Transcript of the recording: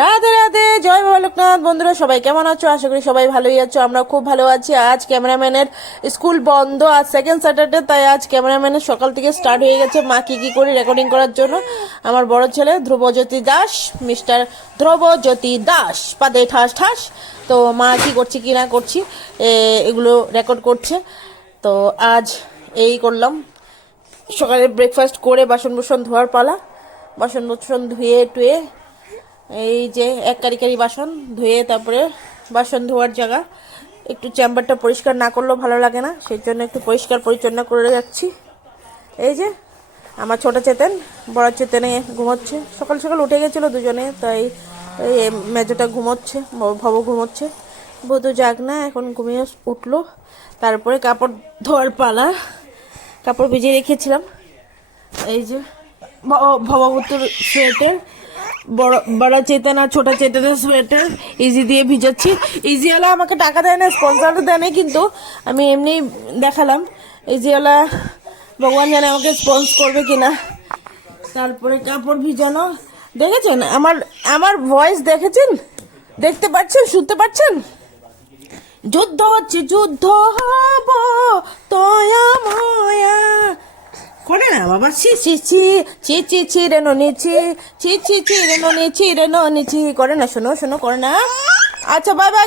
রাধে রাধে, জয় বাবা লোকনাথ। বন্ধুরা সবাই কেমন আছো? আশা করি সবাই ভালোই আছো। আমরা খুব ভালো আছি। আজ ক্যামেরাম্যানের স্কুল বন্ধ, আজ সেকেন্ড স্যাটারডে, তাই আজ ক্যামেরাম্যানের সকাল থেকে স্টার্ট হয়ে গেছে মা কি করি রেকর্ডিং করার জন্য। আমার বড় ছেলে ধ্রুবজ্যোতি দাস, মিস্টার ধ্রুবজ্যোতি দাস, পাদে ঠাস ঠাস। তো মা কি করছি কি না করছি এগুলো রেকর্ড করছে। তো আজ এই করলাম, সকালে ব্রেকফাস্ট করে বাসন বুসন ধোয়ার পালা। বাসন বুসন ধুয়ে টুয়ে, এই যে এক কারি কারি বাসন ধুয়ে, তারপরে বাসন ধোয়ার জায়গা একটু চেম্বারটা পরিষ্কার না করলেও ভালো লাগে না, সেই জন্য একটু পরিষ্কার পরিচ্ছন্ন করে যাচ্ছি। এই যে আমার ছোট চেতেন, বড় চেতেনে ঘুমোচ্ছে। সকাল সকাল উঠে গেছিলো দুজনে, তাই এই মেজোটা ঘুমোচ্ছে, ভব ঘুমোচ্ছে। বধূ যাক না, এখন ঘুমিয়ে উঠলো। তারপরে কাপড় ধোয়ার পালা। কাপড় ভিজিয়ে রেখেছিলাম। এই যে ভবভূতির সোয়েটার, বড় চেতন আর ছোট চেতনের সোয়েটার ইজি দিয়ে ভিজাচ্ছি। ইজিওয়ালা আমাকে টাকা দেয় না, স্পন্সর দেয় না, কিন্তু আমি এমনি দেখালাম। ইজিওয়ালা ভগবান জানে আমাকে স্পন্স করবে কিনা। তারপরে কাপড় ভিজানো দেখেছেন, আমার ভয়েস দেখেছেন, দেখতে পাচ্ছেন, শুনতে পাচ্ছেন? যুদ্ধ হচ্ছে, যুদ্ধ হব তয়া ময়া করে না বাবা। ছি ছি ছি ছি ছি ছি রে ননি ছি ছি ছি ছি রে ননি ছি রে ননি ছি করে না, শোনো শোনো করে না। আচ্ছা বাই বাই।